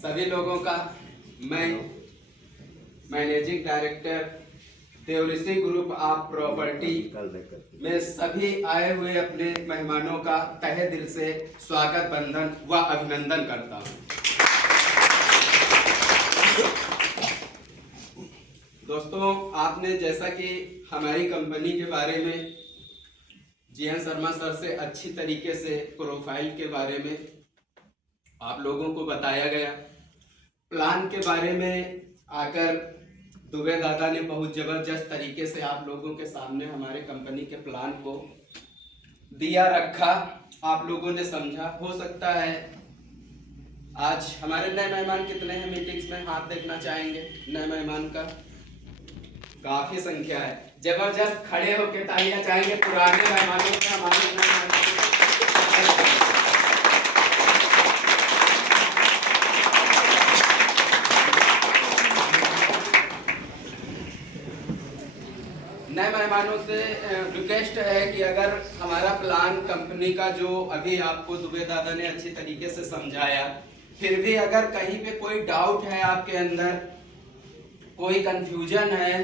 सभी लोगों का मैं managing director Devrishi group of property में सभी आए हुए अपने मेहमानों का तहे दिल से स्वागत बंधन व अभिनंदन करता हूं। दोस्तों, आपने जैसा कि हमारी कंपनी के बारे में जीएन शर्मा सर से अच्छी तरीके से प्रोफाइल के बारे में आप लोगों को बताया गया, प्लान के बारे में आकर दुबे दादा ने बहुत ज़बरदस्त तरीके से आप लोगों के सामने हमारे कंपनी के प्लान को दिया रखा, आप लोगों ने समझा। हो सकता है आज हमारे नए मेहमान कितने हैं मीटिंग्स में, हाथ देखना चाहेंगे। नए मेहमान का काफी संख्या है, जबरदस्त खड़े होकर तालियां चाहेंगे पुराने मेहमानों का। हमारे नए मेहमानों से रिक्वेस्ट है कि अगर हमारा प्लान कंपनी का जो अभी आपको दुबे दादा ने अच्छी तरीके से समझाया, फिर भी अगर कहीं पे कोई डाउट है आपके अंदर, कोई कंफ्यूजन है,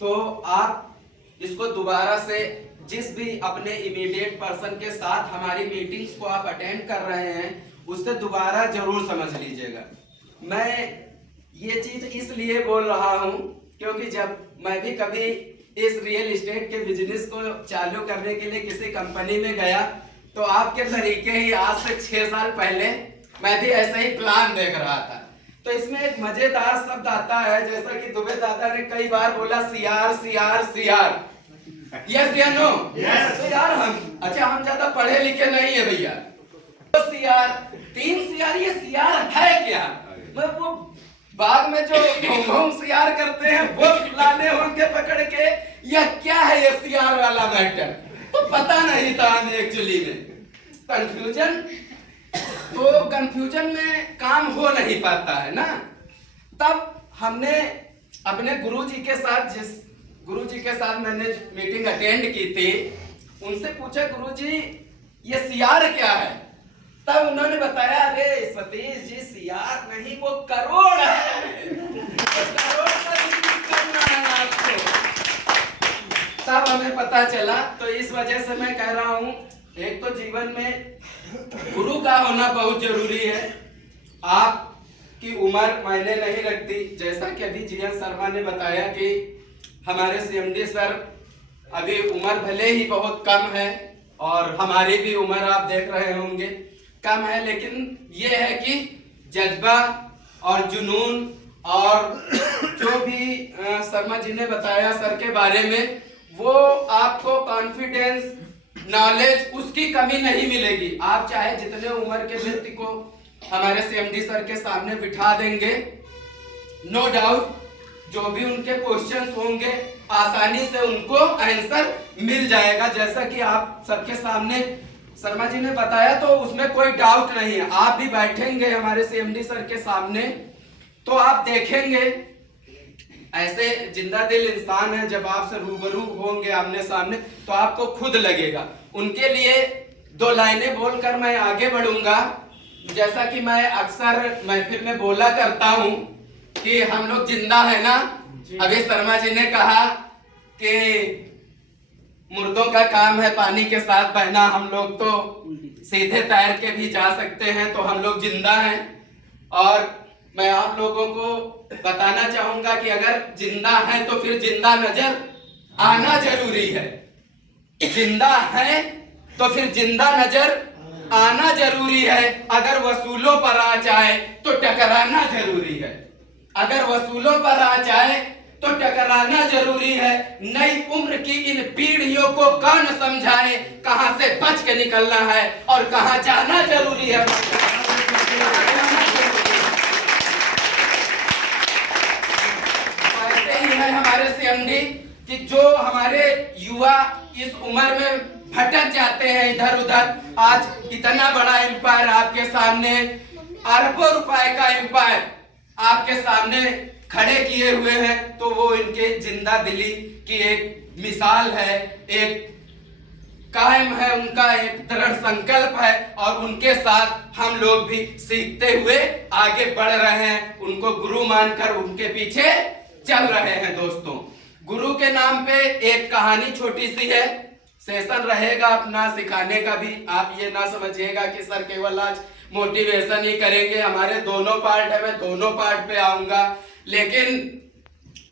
तो आप इसको दोबारा से जिस भी अपने इमीडिएट पर्सन के साथ हमारी मीटिंग्स को आप अटेंड कर रहे हैं उससे दोबारा जरूर समझ लीजिएगा। मैं ये चीज इसलिए बोल रहा हूं क्योंकि जब मैं भी कभी इस रियल एस्टेट के बिजनेस को चालू करने के लिए किसी कंपनी में गया तो आपके तरीके ही आज से 6 साल पहले मैं भी ऐसा ही प्लान देख रहा था। तो इसमें एक मजेदार शब्द आता है, जैसा कि दुबे दादा ने कई बार बोला, सीआर सीआर सीआर। यस या नो? तो यार हम ज्यादा पढ़े लिखे नहीं है भैया। तो सीआर 3 सीआर, ये सीआर है क्या? मतलब वो बाग में जो घूम सीआर करते हैं वो लाने होंगे पकड़ के, या क्या है ये सीआर वाला मैटर? तो पता नहीं था हमें एक्चुअली में। कंफ्यूजन में काम हो नहीं पाता है ना। तब हमने अपने गुरुजी के साथ, जिस गुरुजी के साथ मैंने मीटिंग अटेंड की थी, उनसे पूछा, गुरुजी ये सीआर क्या है? तब उन्होंने बताया, अरे सतीश जी, सीआर नहीं, वो करोड़ है। करोड़ का बिजनेस करना है आपको। तब हमें पता चला। तो इस वजह से मैं कह रहा हूं, एक तो जीवन में गुरु का होना बहुत जरूरी है। आपकी उम्र मायने नहीं रखती। जैसा कि अभी जीएन शर्मा ने बताया कि हमारे सीएमडी सर अभी उम्र भले ही बहुत कम है और हमारी भी उम्र आप देख रहे होंगे कम है, लेकिन ये है कि जज्बा और जुनून और जो भी शर्मा जी ने बताया सर के बारे में, वो आपको कॉन्फिडेंस, नॉलेज, उसकी कमी नहीं मिलेगी। आप चाहे जितने उम्र के व्यक्ति को हमारे सीएमडी सर के सामने बिठा देंगे, नो डाउट जो भी उनके क्वेश्चंस होंगे आसानी से उनको आंसर मिल जाएगा। जैसा कि आप सबके सामने शर्मा जी ने बताया, तो उसमें कोई डाउट नहीं है। आप भी बैठेंगे हमारे सीएमडी सर के सामने तो आप देखेंगे ऐसे जिंदा दिल इंसान है, जब आपसे रूबरू होंगे आमने सामने तो आपको खुद लगेगा। उनके लिए 2 लाइनें बोलकर मैं आगे बढ़ूंगा। जैसा कि मैं अक्सर महफिल में बोला करता हूं कि हम लोग जिंदा है ना। अभी शर्मा जी ने कहा कि मुर्दों का काम है पानी के साथ बहना, हम लोग तो सीधे तैर के भी जा सकते हैं, तो हम लोग जिंदा हैं। और मैं आप लोगों को बताना चाहूंगा कि अगर जिंदा है तो फिर जिंदा नजर आना जरूरी है। जिंदा है तो फिर जिंदा नजर आना जरूरी है। अगर वसूलों पर आ जाए तो टकराना जरूरी है। अगर वसूलों पर आ जाए तो टकराना जरूरी है। नई उम्र की इन पीढ़ियों को कौन समझाए कहां से बच के निकलना है और कहां जाना जरूरी है। है हमारे सीएमडी कि जो हमारे युवा इस उम्र में भटक जाते हैं इधर उधर, आज इतना बड़ा एम्पायर आपके सामने, अरबों रुपए का एम्पायर आपके सामने खड़े किए हुए हैं, तो वो इनके जिंदा दिली की एक मिसाल है, एक कायम है, उनका एक दृढ़ संकल्प है और उनके साथ हम लोग भी सीखते हुए आगे बढ़ रहे हैं, उनको गुरु मानकर उनके पीछे चल रहे हैं। दोस्तों, गुरु के नाम पे एक कहानी छोटी सी है, सेशन रहेगा अपना सिखाने का भी। आप ये ना समझिएगा कि सर केवल आज मोटिवेशन ही करेंगे, हमारे दोनों पार्ट है, मैं दोनों पार्ट पे आऊंगा। लेकिन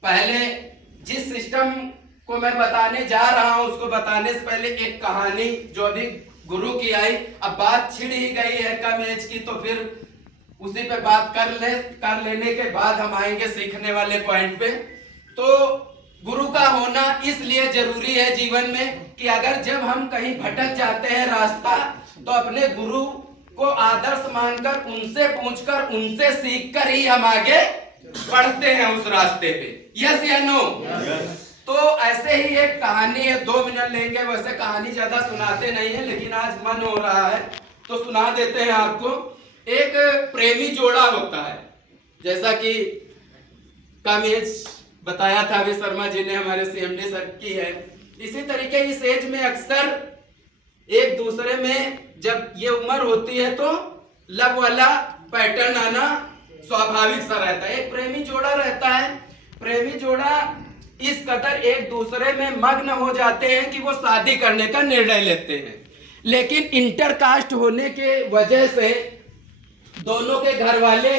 पहले जिस सिस्टम को मैं बताने जा रहा हूं उसको बताने से पहले एक कहानी जो अभी गुरु की आई, अब बात छिड़ ही गई है कम एज की, तो फिर उसी पे बात कर लेने के बाद हम आएंगे सीखने वाले पॉइंट पे। तो गुरु का होना इसलिए जरूरी है जीवन में कि अगर जब हम कहीं भटक जाते हैं रास्ता, तो अपने गुरु को आदर्श मानकर, उनसे पूछकर, उनसे सीखकर ही हम आगे बढ़ते हैं उस रास्ते पे। यस या नो? तो ऐसे ही एक कहानी है, 2 मिनट लेंगे, वैसे कहानी ज्यादा सुनाते नहीं है लेकिन आज मन हो रहा है तो सुना देते हैं आपको। एक प्रेमी जोड़ा होता है, जैसा कि कम एज बताया था अभी शर्मा जी ने, हमारे सीएमडी सर की है। इसी तरीके इस एज में अक्सर एक दूसरे में जब ये उम्र होती है तो लव वाला पैटर्न आना स्वाभाविक सा रहता है। एक प्रेमी जोड़ा रहता है, प्रेमी जोड़ा इस कदर एक दूसरे में मग्न हो जाते हैं कि वो शादी करने का निर्णय लेते हैं, लेकिन इंटरकास्ट होने के वजह से दोनों के घर वाले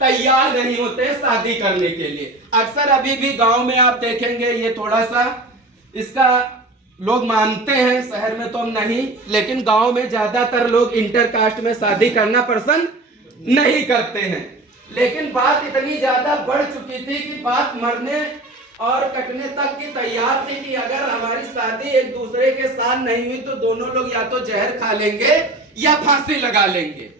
तैयार नहीं होते शादी करने के लिए। अक्सर अभी भी गांव में आप देखेंगे, ये थोड़ा सा इसका लोग मानते हैं, शहर में तो हम नहीं, लेकिन गांव में ज्यादातर लोग इंटरकास्ट में शादी करना पसंद नहीं करते हैं। लेकिन बात इतनी ज्यादा बढ़ चुकी थी कि बात मरने और कटने तक की तैयार थी कि अगर हमारी शादी एक दूसरे के साथ नहीं हुई तो दोनों लोग या तो जहर खा लेंगे या फांसी लगा लेंगे।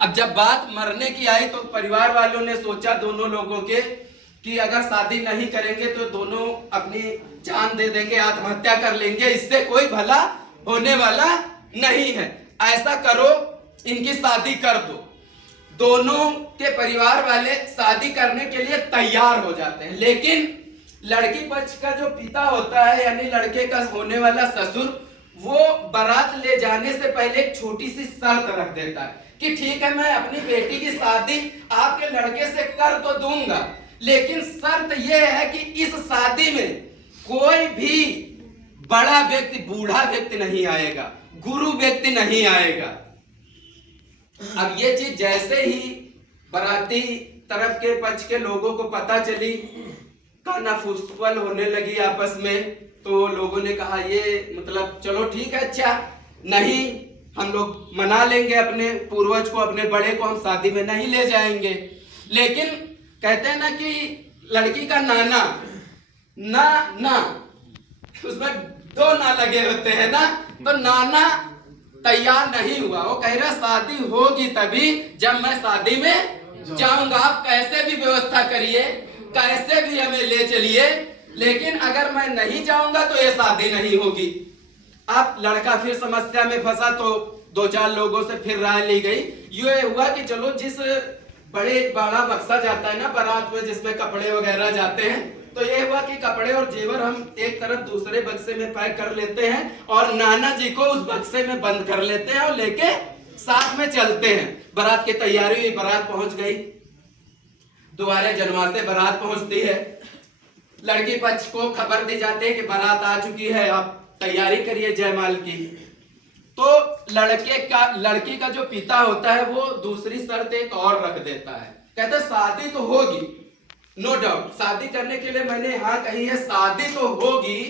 अब जब बात मरने की आई तो परिवार वालों ने सोचा दोनों लोगों के कि अगर शादी नहीं करेंगे तो दोनों अपनी जान दे देंगे, आत्महत्या कर लेंगे, इससे कोई भला होने वाला नहीं है। ऐसा करो, इनकी शादी कर दो। दोनों के परिवार वाले शादी करने के लिए तैयार हो जाते हैं, लेकिन लड़की पक्ष का जो पिता होता है यानी लड़के का होने वाला ससुर, वो बारात ले जाने से पहले एक छोटी सी शर्त रख देता है कि ठीक है, मैं अपनी बेटी की शादी आपके लड़के से कर तो दूंगा, लेकिन शर्त यह है कि इस शादी में कोई भी बड़ा व्यक्ति, बूढ़ा व्यक्ति नहीं आएगा, गुरु व्यक्ति नहीं आएगा। अब ये चीज जैसे ही बाराती तरफ के पक्ष के लोगों को पता चली, कानाफूसपल होने लगी आपस में, तो लोगों ने कहा ये मतलब चलो ठीक है, अच्छा नहीं, हम लोग मना लेंगे अपने पूर्वज को, अपने बड़े को हम शादी में नहीं ले जाएंगे। लेकिन कहते हैं ना कि लड़की का नाना ना उसमें 2 ना लगे होते हैं ना, तो नाना तैयार नहीं हुआ। वो कह रहा शादी होगी तभी जब मैं शादी में जाऊंगा, आप कैसे भी व्यवस्था करिए, कैसे भी हमें ले चलिए, लेकिन अगर मैं नहीं जाऊंगा तो ये शादी नहीं होगी। अब लड़का फिर समस्या में फंसा तो 2-4 लोगों से फिर राय ली गई। ये हुआ कि चलो जिस बड़ा बक्सा जाता है ना बारात में, जिसमें कपड़े वगैरह जाते हैं, तो ये हुआ कि कपड़े और जेवर हम एक तरफ दूसरे बक्से में पैक कर लेते हैं और नाना जी को उस बक्से में बंद कर लेते हैं और लेके साथ में चलते हैं। बारात की तैयारी हुई, बारात पहुंच गई, दोबारा जनवासे बारात पहुंचती है, लड़की पक्ष को खबर दी जाती है कि बारात आ चुकी है, आप तैयारी करिए जयमाल की। तो लड़की का जो पिता होता है वो दूसरी शर्त एक और रख देता है, कहता शादी तो होगी, नो डाउट शादी करने के लिए मैंने हाँ कही है, शादी तो होगी,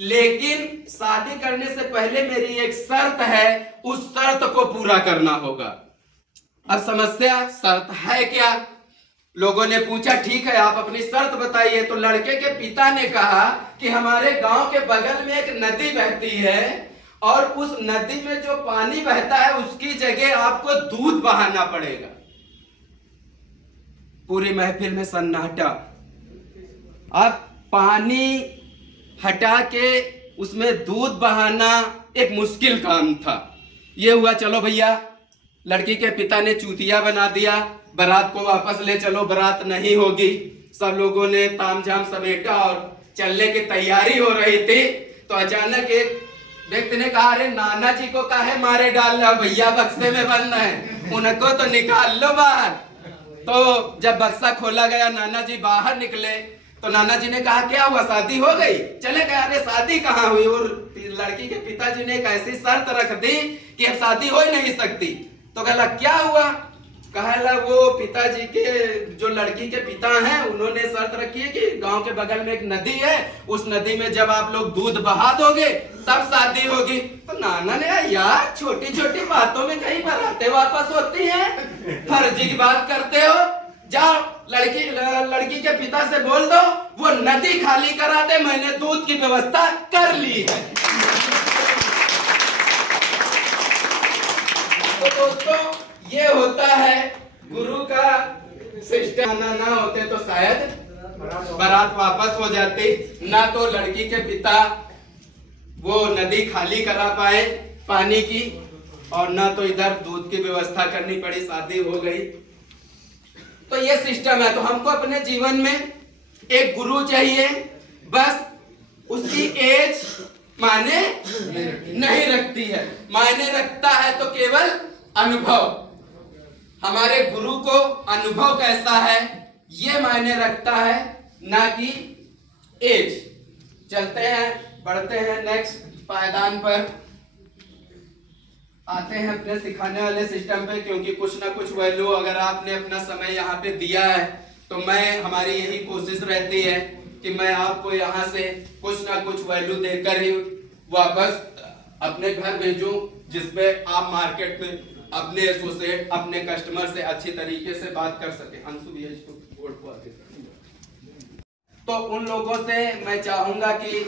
लेकिन शादी करने से पहले मेरी एक शर्त है, उस शर्त को पूरा करना होगा। अब समस्या शर्त है क्या? लोगों ने पूछा ठीक है आप अपनी शर्त बताइए। तो लड़के के पिता ने कहा कि हमारे गांव के बगल में एक नदी बहती है और उस नदी में जो पानी बहता है उसकी जगह आपको दूध बहाना पड़ेगा। पूरी महफिल में सन्नाटा। अब पानी हटा के उसमें दूध बहाना एक मुश्किल काम था। ये हुआ चलो भैया, लड़की के पिता ने चूतिया बना दिया, बारात को वापस ले चलो, बारात नहीं होगी। सब लोगों ने तामझाम समेटा और चलने की तैयारी हो रही थी, तो अचानक एक व्यक्ति ने कहा, अरे नाना जी को काहे मारे डाल रहा, भैया बक्से में बंद है, उनको तो निकाल लो बाहर। तो जब बक्सा खोला गया, नाना जी बाहर निकले, तो नाना जी ने कहा, क्या हुआ, शादी हो गई? चले गए। अरे शादी कहाँ हुई, और लड़की के पिताजी ने एक ऐसी शर्त रख दी कि अब शादी हो ही नहीं सकती। तो कहला, क्या हुआ? कहला, वो पिताजी के जो लड़की के पिता हैं, उन्होंने शर्त रखी है कि गांव के बगल में एक नदी है, उस नदी में जब आप लोग दूध बहा दोगे तब शादी होगी। तो नाना ने कहा, यार छोटी छोटी बातों में कहीं बारातें वापस होती हैं, फर्जी की बात करते हो। जाओ लड़की के पिता से बोल दो वो नदी खाली करा दे, मैंने दूध की व्यवस्था कर ली है। तो दोस्तों, ये होता है गुरु का सिस्टम। ना होते तो शायद बारात वापस हो जाती, ना तो लड़की के पिता वो नदी खाली करा पाए पानी की, और ना तो इधर दूध की व्यवस्था करनी पड़ी, शादी हो गई। तो ये सिस्टम है। तो हमको अपने जीवन में एक गुरु चाहिए, बस उसकी एज मायने नहीं रखती है, मायने रखता है तो केवल अनुभव। हमारे गुरु को अनुभव कैसा है ये मायने रखता है, ना कि एज। चलते हैं, बढ़ते हैं नेक्स्ट पायदान पर, आते हैं अपने सिखाने वाले सिस्टम पे। क्योंकि कुछ ना कुछ वैल्यू अगर आपने अपना समय यहाँ पे दिया है, तो हमारी यही कोशिश रहती है कि मैं आपको यहाँ से कुछ ना कुछ वैल्यू देकर ही वापस अपने घर भेजूं, जिसपे आप मार्केट में अपने एसोसिएट, अपने कस्टमर से अच्छी तरीके से बात कर सके। अंशु भैया इसको बोर्ड को आगे कर। तो उन लोगों से मैं चाहूंगा कि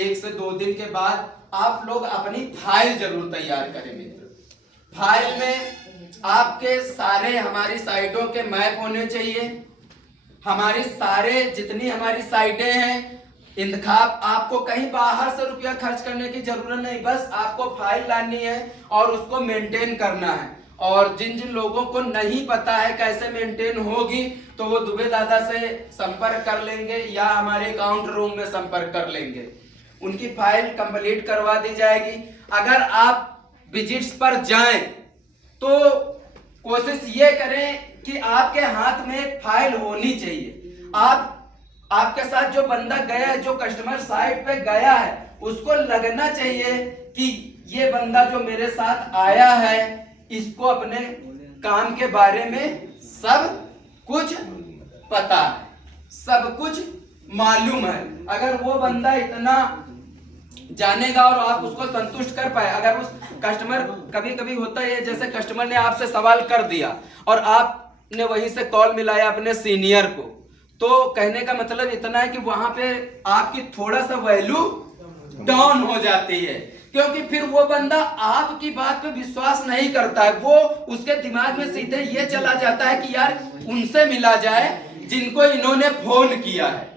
1 से 2 दिन के बाद आप लोग अपनी फाइल जरूर तैयार करें मित्र। फाइल में आपके सारे हमारी साइटों के मैप होने चाहिए। हमारी सारे जितनी हमारी साइटें हैं, इंतखाब आपको कहीं बाहर से रुपया खर्च करने की जरूरत नहीं, बस आपको फाइल लानी है और उसको मेंटेन करना है। और जिन जिन लोगों को नहीं पता है कैसे मेंटेन होगी, तो वो दुबे दादा से संपर्क कर लेंगे या हमारे अकाउंट रूम में संपर्क कर लेंगे, उनकी फाइल कंप्लीट करवा दी जाएगी। अगर आप विजिट्स पर जाएं तो कोशिश ये करें कि आपके हाथ में एक फाइल होनी चाहिए। आपके साथ जो बंदा गया है, जो कस्टमर साइट पे गया है, उसको लगना चाहिए कि ये बंदा जो मेरे साथ आया है, इसको अपने काम के बारे में सब कुछ पता है, सब कुछ मालूम है। अगर वो बंदा इतना जानेगा और आप उसको संतुष्ट कर पाए, अगर उस कस्टमर, कभी कभी होता है जैसे कस्टमर ने आपसे सवाल कर दिया और आपने वहीं से कॉल मिलाया अपने सीनियर को, तो कहने का मतलब इतना है कि वहां पे आपकी थोड़ा सा वैल्यू डाउन हो जाती है, क्योंकि फिर वो बंदा आपकी बात पे विश्वास नहीं करता है। वो उसके दिमाग में सीधे ये चला जाता है कि यार उनसे मिला जाए जिनको इन्होंने फोन किया है।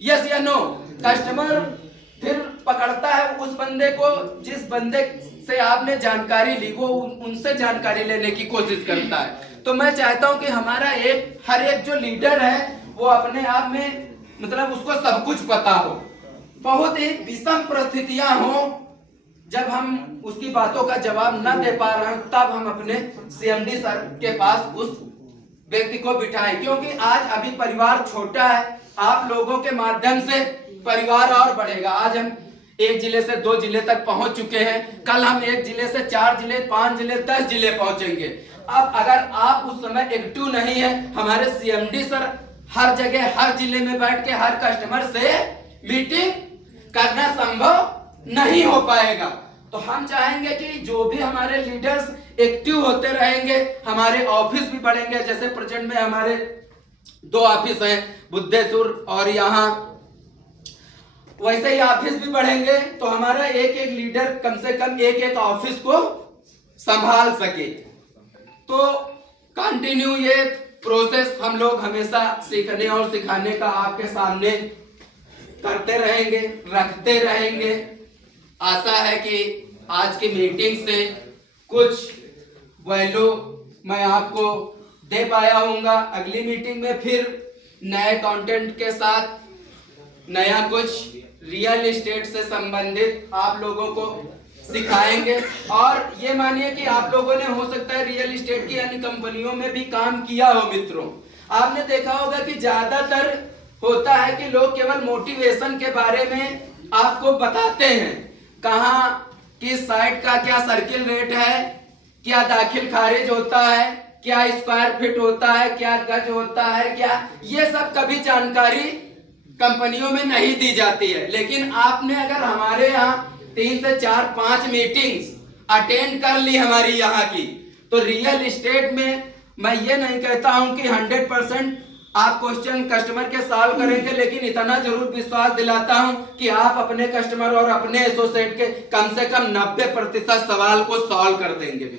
यस या नो? कस्टमर फिर पकड़ता है उस बंदे को जिस बंदे से आपने जानकारी ली, वो उनसे जानकारी लेने की कोशिश करता है। तो मैं चाहता हूं कि हमारा हर एक जो लीडर है वो अपने आप में मतलब उसको सब कुछ पता हो। बहुत ही विषम परिस्थितियां हो, जब हम उसकी बातों का जवाब न दे पा रहे हैं, तब हम अपने सीएमडी सर के पास उस व्यक्ति को बिठाएं। क्योंकि आज अभी परिवार छोटा है, आप लोगों के माध्यम से परिवार और बढ़ेगा। आज हम 1 जिले से 2 जिले तक पहुंच चुके हैं, कल हम 1 जिले से 4 जिले, 5 जिले, 10 जिले पहुंचेंगे। अब अगर आप उस समय एक्टिव नहीं है, हमारे सीएमडी सर हर जगह हर जिले में बैठ के हर कस्टमर से मीटिंग करना संभव नहीं हो पाएगा। तो हम चाहेंगे कि जो भी हमारे लीडर्स एक्टिव होते रहेंगे, हमारे ऑफिस भी बढ़ेंगे। जैसे प्रेजेंट में हमारे 2 ऑफिस हैं, बुद्धेश्वर और यहाँ, वैसे ही ऑफिस भी बढ़ेंगे तो हमारा एक लीडर कम से कम एक ऑफिस को संभाल सके। तो कंटिन्यू ये प्रोसेस हम लोग हमेशा सीखने और सिखाने का आपके सामने करते रहेंगे, रखते रहेंगे। आशा है कि आज की मीटिंग से कुछ वैल्यू मैं आपको दे पाया हूँगा। अगली मीटिंग में फिर नए कंटेंट के साथ नया कुछ रियल एस्टेट से संबंधित आप लोगों को सिखाएंगे। और ये मानिए कि आप लोगों ने हो सकता है रियल एस्टेट की अन्य कंपनियों में भी काम किया हो मित्रों। आपने देखा होगा कि ज्यादातर होता है कि लोग केवल मोटिवेशन के बारे में आपको बताते हैं, कहाँ किस साइट का क्या सर्किल रेट है, क्या दाखिल खारिज होता है, क्या स्क्वायर फीट होता है, क्या गज होता है, क्या ये सब कभी जानकारी कंपनियों में नहीं दी जाती है। लेकिन आपने अगर हमारे यहाँ 3 से 4-5 मीटिंग्स अटेंड कर ली हमारी यहाँ की, तो रियल एस्टेट में मैं ये नहीं कहता हूं कि 100% आप क्वेश्चन कस्टमर के सॉल्व करेंगे, लेकिन इतना जरूर विश्वास दिलाता हूं कि आप अपने कस्टमर और अपने एसोसिएट के कम से कम 90% सवाल को सॉल्व कर देंगे।